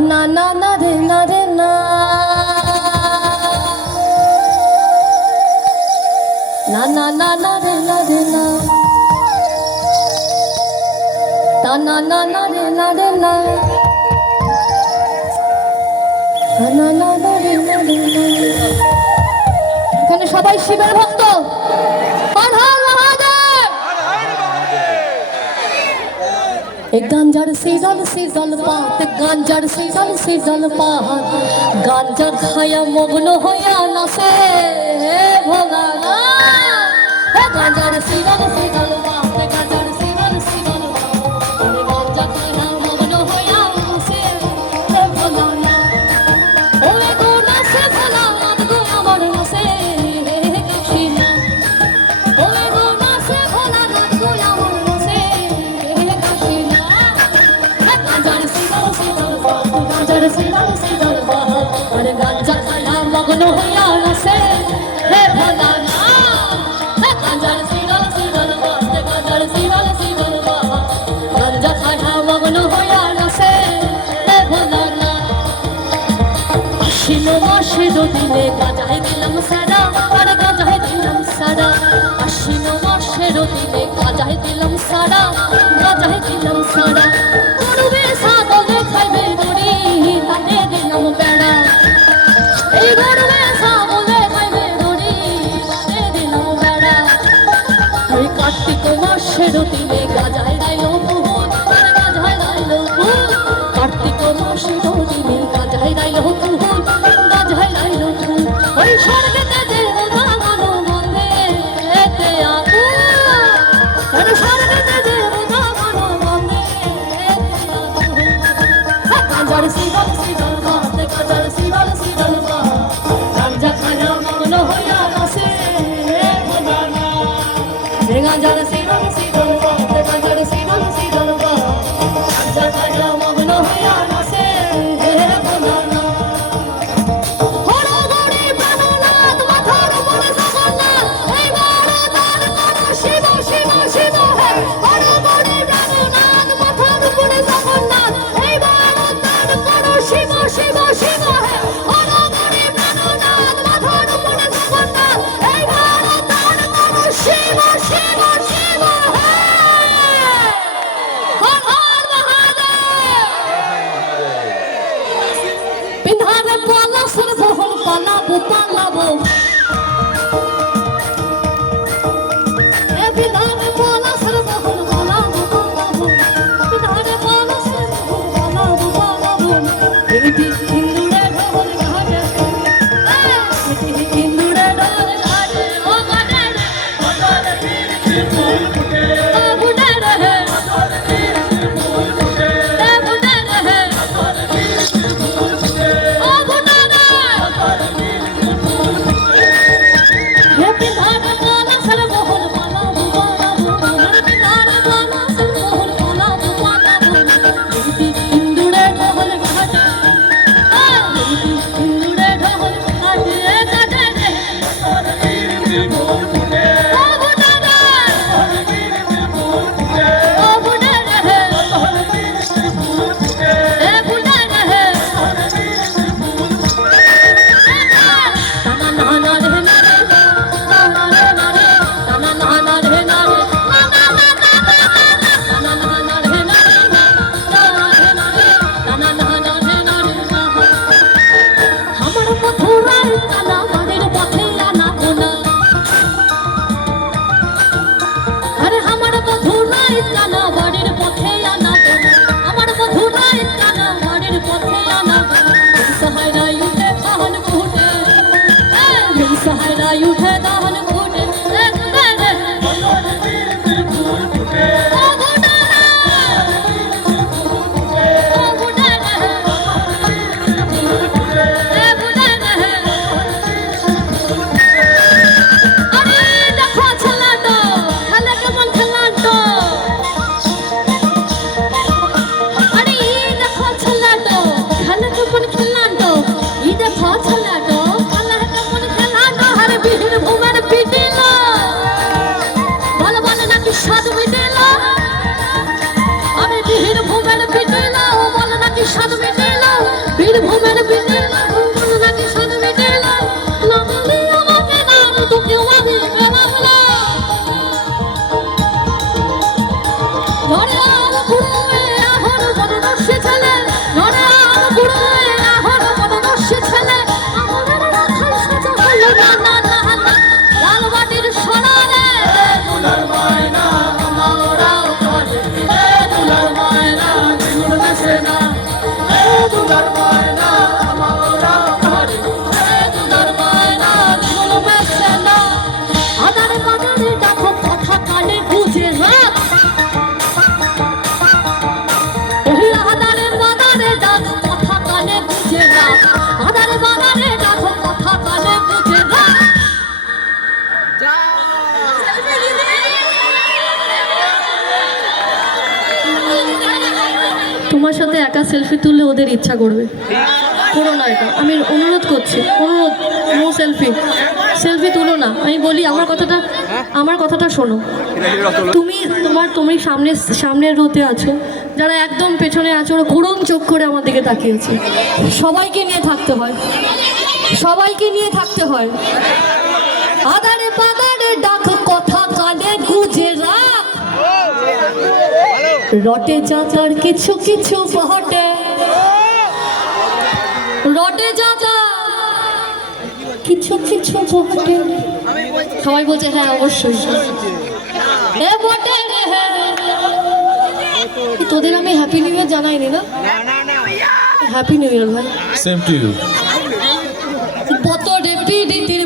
না না না রে না রে না না না না না রে না রে না তা না না না রে না রে না না না না রে না রে না এখানে সবাই শিবের ভক্ত। পান গাঞ্জার সিজল সিজল পাত, গাঞ্জার সিজল সিজল পাত গাঞ্জা খায়া মগ্ন হইয়া নাচে ভোগানা গাঞ্জার সিজল সিজল দিনে গাজায় দিলাম সারা আর গাজায় দিলাম সারা আশ্বিন মাসের দিনে গাজায় দিলাম সারা গাজায় দিলাম সারা করবে সাগলে খাইবে দড়ি তাতে দিলাম বেড়া। এই গরবে সাগলে খাইবে কার্তিক মাসের দিনে তোমার সাথে একা সেলফি তুললে ওদের ইচ্ছা করবে। করো না এটা। আমি অনুরোধ করছি, অনুরোধ নো সেলফি সেলফি তুলো না। আমি বলি, আমার কথাটা আমার কথাটা শোনো। তুমি তোমার, তুমি সামনে, সামনের রোতে আছো। যারা একদম পেছনে আছো, ওরা করুণ চোখ করে আমার দিকে তাকিয়েছে সবাইকে নিয়ে থাকতে হয়। সবাইকে নিয়ে থাকতে হয়। আদারে পাদারে ডাক, কথা কানে রটে চাচার কিছু কিছু বটে। রটে চাচা কিছু কিছু বটে। সবাই বলছে হ্যাঁ অবশ্যই। এ বটে রে তোদের আমি হ্যাপি নিউ ইয়ার জানাইনি না? হ্যাপি নিউ ইয়ার ভাই। সেম টু ইউ বতরে পিড়িতির ভোজ